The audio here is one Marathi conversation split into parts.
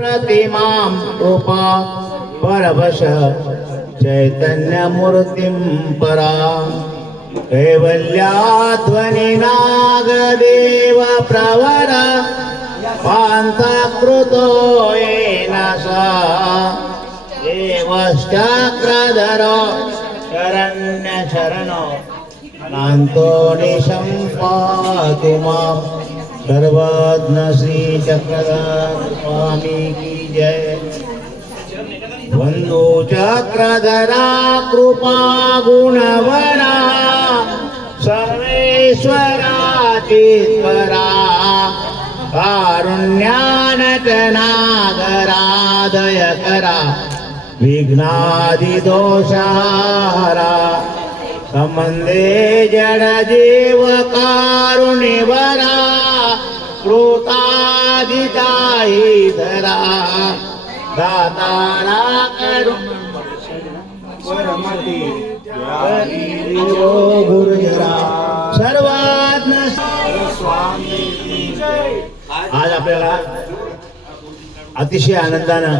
प्रतिमां रूपा। परवश चैतन्यमूर्तिं परा। कैवल्याध्वनिनागदेव प्रवर। पान्ताकृतो येन सा। देवश्चाक्रधर शरण्यशरणो। नान्तो निशं माम्। मां श्री स्वामी की जय। वन्दो चक्रधरा कृपा गुणवरा सर्वेश्वरा चित्वरा कारुण्यानटनागरादय करा विघ्नादिदोषारा संबंधे जड कृतादिताही धरा। दातारा हरियो गुरुजरा। सर्वात्म आज आपल्याला अतिशय आनंदानं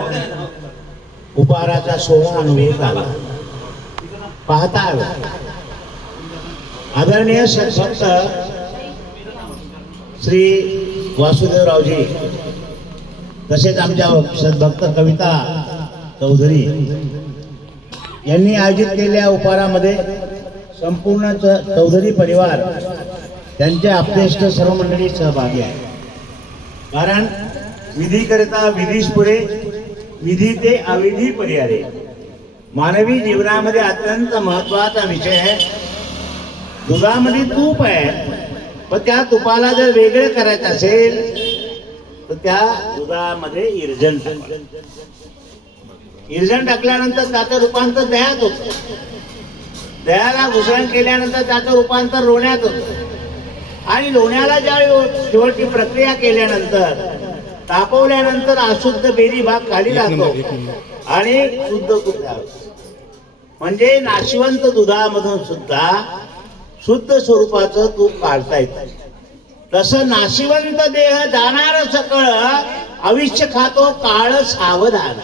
उपहाराचा सोहळा अनुभवत आला. पाहता आला. आदरणीय सत्संत श्री वासुदेवरावजी तसेच आमच्या सद्भक्त कविता चौधरी यांनी आयोजित केलेल्या उपहारामध्ये संपूर्ण चौधरी परिवार त्यांच्या आपतेष्ट सर्व मंडळी सहभागी आहे. कारण विधीकरिता विधीश पुढे विधी ते अविधी पर्याय. मानवी जीवनामध्ये अत्यंत महत्त्वाचा विषय आहे. दुधामध्ये तूप आहे. पण त्या तुपाला जर वेगळं करायचं असेल तर त्या दुधामध्ये इर्जन. इर्जन टाकल्यानंतर त्याचं रूपांतर दह्यात होत दह्याला घुसळण केल्यानंतर त्याचं रूपांतर लोण्यात होत आणि लोण्याला ज्यावेळी शेवटची प्रक्रिया केल्यानंतर तापवल्यानंतर अशुद्ध बेरी भाग खाली राहतो आणि शुद्ध दूध. म्हणजे नाशवंत दुधामधून सुद्धा शुद्ध स्वरूपाचं तूप काढता येत तसं नाशिवंत देह जाणार सकळ आयुष्य खातो काळ सावधान.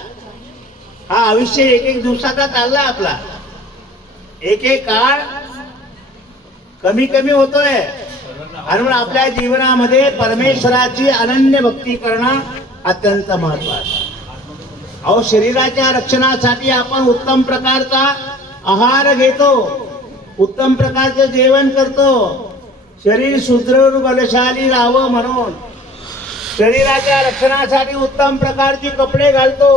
हा आयुष्य एक एक दिवसाचा चालला आपला. एक एक काळ कमी कमी होतोय म्हणून आपल्या जीवनामध्ये परमेश्वराची अनन्य भक्ती करणं अत्यंत महत्वाचं. अहो शरीराच्या रक्षणासाठी आपण उत्तम प्रकारचा आहार घेतो. उत्तम प्रकारचं जेवण करतो. शरीर सुदृढ बलशाली राहावं म्हणून. शरीराच्या रक्षणासाठी उत्तम प्रकारची कपडे घालतो.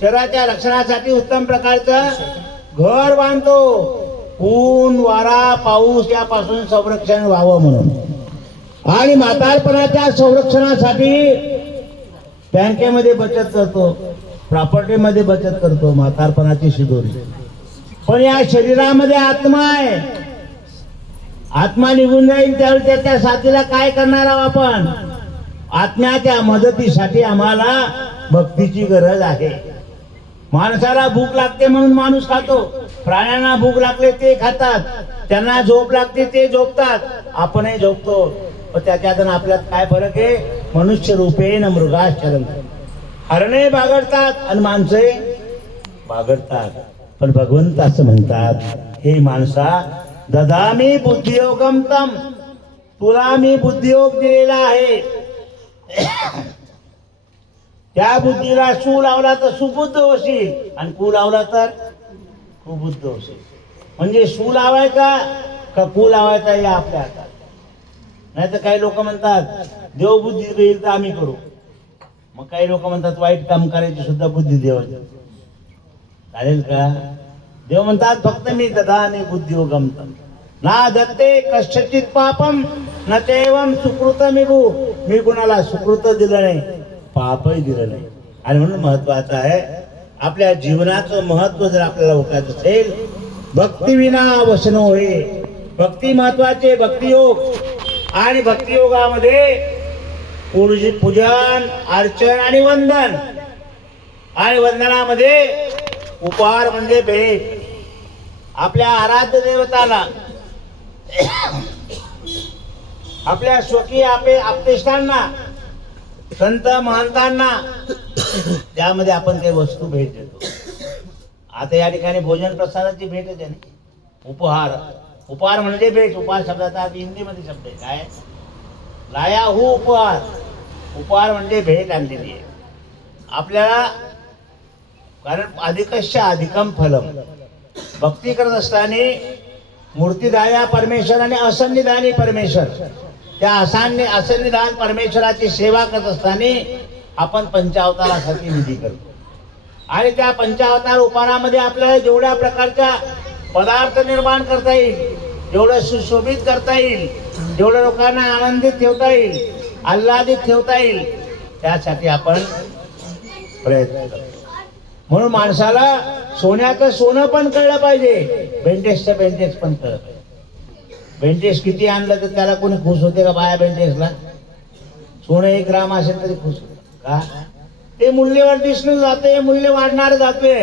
शरीराच्या रक्षणासाठी उत्तम प्रकारचं घर बांधतो. ऊन वारा पाऊस यापासून संरक्षण व्हावं म्हणून. आणि म्हातारपणाच्या संरक्षणासाठी बँकेमध्ये बचत करतो. प्रॉपर्टीमध्ये बचत करतो. म्हातारपणाची शिदोरी. पण या शरीरामध्ये आत्मा आहे. आत्मा निघून जाईल त्यावेळी त्याच्या साथीला काय करणार आहोत आपण? आत्म्याच्या मदतीसाठी आम्हाला भक्तीची गरज आहे. माणसाला भूक लागते म्हणून माणूस खातो. प्राण्यांना भूक लागले ते खातात. त्यांना झोप लागते ते झोपतात. आपणही झोपतो. पण त्याच्यात आणि आपल्यात काय फरक आहे? मनुष्य रूपे न मृगाश्चरण हरणे बागडतात आणि माणसे बागडतात. पण भगवंत असं म्हणतात हे माणसा ददामी बुद्धियोगम तम. तुला मी बुद्धियोग दिलेला आहे. त्या बुद्धीला सू लावला तर सुबुद्ध होशील. आणि कू लावला तर कुबुद्ध होशील. म्हणजे सू लावायचा का कू लावायचा हे आपल्या हातात. नाही तर काही लोक म्हणतात देव बुद्धी देईल तर आम्ही करू. मग काही लोक म्हणतात वाईट काम करायची सुद्धा बुद्धी देवाची. चालेल का? देव म्हणतात फक्त मी ददाने बुद्धियोगम तम. ना दत्ते कश्चित पापम न तेवम सुकृत मिळू मी कुणाला सुकृत दिलं नाही पापही दिलं नाही. आणि म्हणून महत्वाचं आहे आपल्या जीवनाचं महत्त्व जर आपल्याला ओळखायचं असेल भक्तीविना वसन होय. भक्ती महत्त्वाचे भक्तियोग आणि भक्तियोगामध्ये पूजन अर्चन आणि वंदन. आणि वंदनामध्ये उपहार म्हणजे भेट. आपल्या आराध्य देवताला. आपल्या स्वकीय आपे आपतेष्टांना संत महंतांना त्यामध्ये आपण ते वस्तू भेट देतो. आता या ठिकाणी भोजन प्रसादाची भेट येते ना. उपहार. उपहार म्हणजे भेट. उपहार शब्दाचा हिंदीमध्ये शब्द आहे. काय? लाया हू उपहार. उपहार म्हणजे भेट आणलेली आहे. आपल्याला कारण अधिकश्च अधिकम फलम. भक्ती करत असताना मूर्तिदाया परमेश्वर आणि असन्निधानी परमेश्वर. त्या असान्य असन्निधान परमेश्वराची सेवा करत असताना आपण पंचावतारासाठी निधी करतो आणि त्या पंचावतार उपारामध्ये आपल्याला जेवढ्या प्रकारच्या पदार्थ निर्माण करता येईल जेवढं सुशोभित करता येईल जेवढं लोकांना आनंदित ठेवता येईल आल्हादित ठेवता येईल त्यासाठी आपण प्रयत्न करतो म्हणून माणसाला सोन्याचं सोनं पण कळलं पाहिजे. बेंटेक्सचं बेंटेक्स पण कळलं पाहिजे. बेंटेक्स किती आणलं तर त्याला कोणी खुश होते का बाया बेंटेक्सला सोनं एक ग्राम असेल तरी खुश होत. का? ते मूल्यवर दिसून जाते मूल्य वाढणार जाते.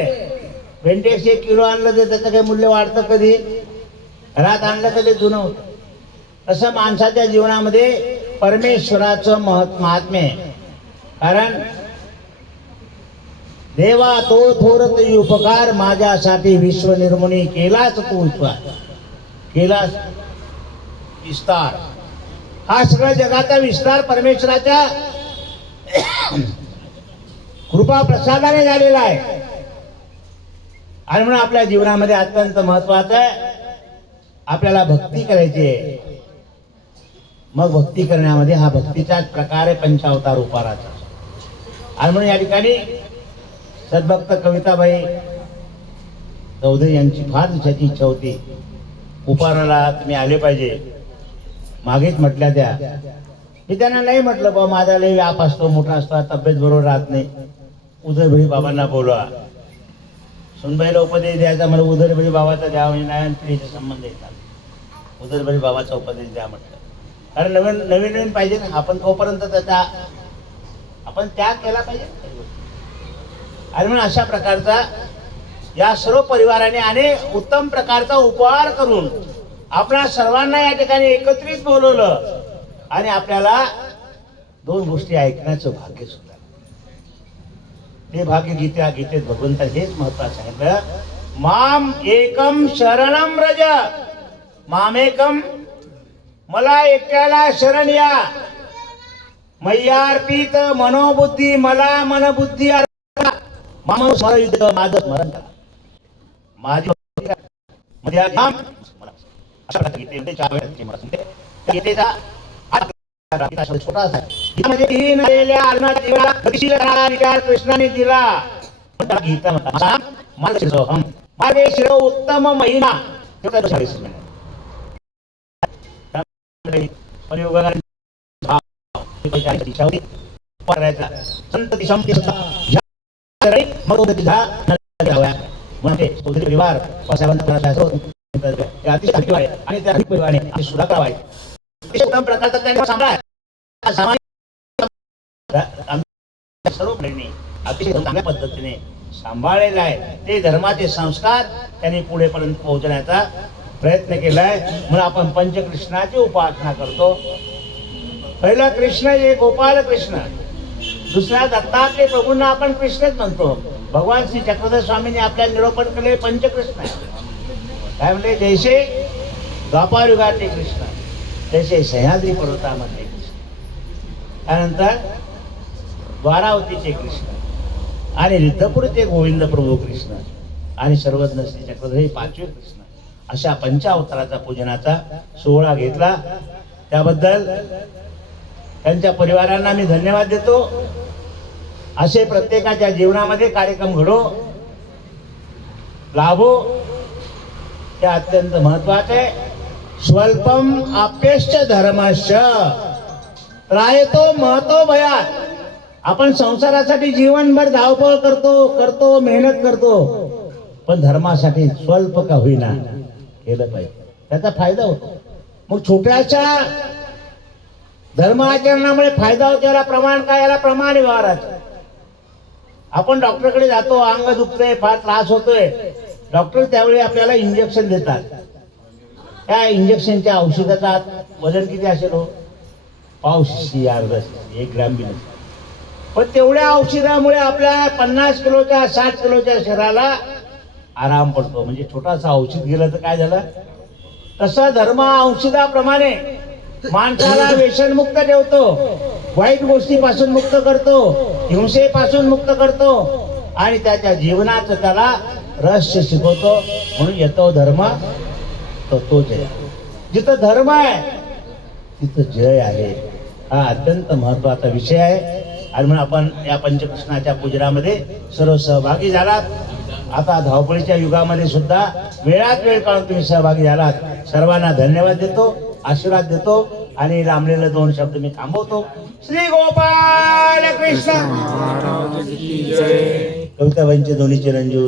बेंटेक्स एक किलो आणलं तर त्याचं काही मूल्य वाढतं कधी? घरात आणलं कधी जुनं होतं. तसं माणसाच्या जीवनामध्ये परमेश्वराचं महत् महात्म्य आहे. कारण देवा तो थोरत उपकार माझ्यासाठी विश्वनिर्मणी केलाच तो उपकार केलाच. विस्तार. हा सगळ्या जगाचा विस्तार परमेश्वराच्या कृपा प्रसादाने झालेला आहे. आणि म्हणून आपल्या जीवनामध्ये अत्यंत महत्वाचं आहे. आपल्याला भक्ती करायची आहे. मग भक्ती करण्यामध्ये हा भक्तीचाच प्रकार आहे पंचावतार उपाराचा. आणि म्हणून या ठिकाणी सद्भक्त कविताबाई चौधरी यांची फार दिवसाची इच्छा होती. उपाराला तुम्ही आले पाहिजे. मागेच म्हटल्या त्या. मी त्यांना नाही म्हटलं बा माझा लय व्याप असतो मोठा असतो तब्येत बरोबर राहत नाही. उदयभळी बाबांना बोलवा. सुनबाईला उपदेश द्यायचा मला उदयभळी बाबाचा द्या म्हणजे नारायण आणि संबंध येतात उदयभळी बाबाचा उपदेश द्या म्हटलं. कारण नवीन नवीन नवीन पाहिजे ना आपण तोपर्यंत त्याचा आपण त्याग केला पाहिजे आणि म्हणून अशा प्रकारचा या सर्व परिवाराने आणि उत्तम प्रकारचा उपहार करून आपल्या सर्वांना या ठिकाणी एकत्रित बोलवलं आणि आपल्याला दोन गोष्टी ऐकण्याचं भाग्य सुद्धा. ते भाग्य गीता गीतेत भगवंत हेच महत्वाचं सांगितलं माम एकम शरणम रज मामेकम मला एकट्याला शरण या. मैयार्पित मनोबुद्धी मला मनबुद्धी अर्पणा. स्मरण युद्ध माझं स्मरण करा. माझी मध्ये विचार कृष्णाने दिला. गीता शिरो उत्तम महिमा. महिना. दिशा होती. मग चौधरी परिवार अतिशय आहे. आणि त्या आहे. अतिशय उत्तम प्रकारचा सांभाळ सामान्य सर्व अतिशय चांगल्या पद्धतीने सांभाळलेला आहे ते धर्माचे संस्कार त्यांनी पुढेपर्यंत पोहोचण्याचा प्रयत्न केलाय म्हणून आपण पंचकृष्णाची उपासना करतो पहिला कृष्ण हे गोपाल कृष्ण दुसऱ्या दत्तात्रय प्रभूंना आपण कृष्णच म्हणतो. भगवान श्री चक्रधर स्वामींनी आपल्याला निरोपण केले पंचकृष्ण काय म्हणले? जैसे द्वापार युगातले कृष्ण तसे सह्याद्री पर्वतामधले कृष्ण. त्यानंतर द्वारावतीचे कृष्ण आणि रिद्धपूरचे गोविंद प्रभू कृष्ण आणि सर्वज्ञ श्री चक्रधर हे पाचवे कृष्ण. अशा पंचावताराचा पूजनाचा सोहळा घेतला. त्याबद्दल त्यांच्या परिवारांना मी धन्यवाद देतो. असे प्रत्येकाच्या जीवनामध्ये कार्यक्रम घडो लाभो. ते अत्यंत महत्त्वाचे आहे. स्वल्पम आप्यश्च धर्मश्च. त्रायतो महतो भयात. आपण संसारासाठी जीवनभर धावपळ करतो करतो मेहनत करतो. पण धर्मासाठी स्वल्प का होईना केलं पाहिजे. त्याचा फायदा होतो. मग छोट्याशा धर्म आचरणामुळे फायदा होतो याला प्रमाण काय याला प्रमाण आहे. व्यवहाराचं आपण डॉक्टरकडे जातो अंग दुखतंय फार त्रास होतोय. डॉक्टर त्यावेळी आपल्याला इंजेक्शन देतात. त्या इंजेक्शनच्या औषधाचा वजन किती असेल हो? पावशी अर्धा एक ग्रॅम बी पण तेवढ्या औषधामुळे आपल्या पन्नास किलोच्या साठ किलोच्या शरीराला आराम पडतो. म्हणजे छोटासा औषध गेलं तर काय झालं? तसं धर्म औषधाप्रमाणे माणसाला व्यसनमुक्त ठेवतो. वाईट गोष्टीपासून मुक्त करतो. हिंसेपासून मुक्त करतो. आणि त्याच्या जीवनाचं त्याला रहस्य शिकवतो. म्हणून येतो धर्म तो तो जय. जिथं धर्म आहे तिथं जय आहे. हा अत्यंत महत्त्वाचा विषय आहे. आणि म्हणून आपण या पंचकृष्णाच्या पूजनामध्ये सर्व सहभागी झालात. आता धावपळीच्या युगामध्ये सुद्धा वेळात वेळ काढून तुम्ही सहभागी झालात. सर्वांना धन्यवाद देतो. आशीर्वाद देतो आणि लांबलेले दोन शब्द मी थांबवतो. श्री गोपाल कृष्ण कविताबाईंचे दोन्ही चिरंजीव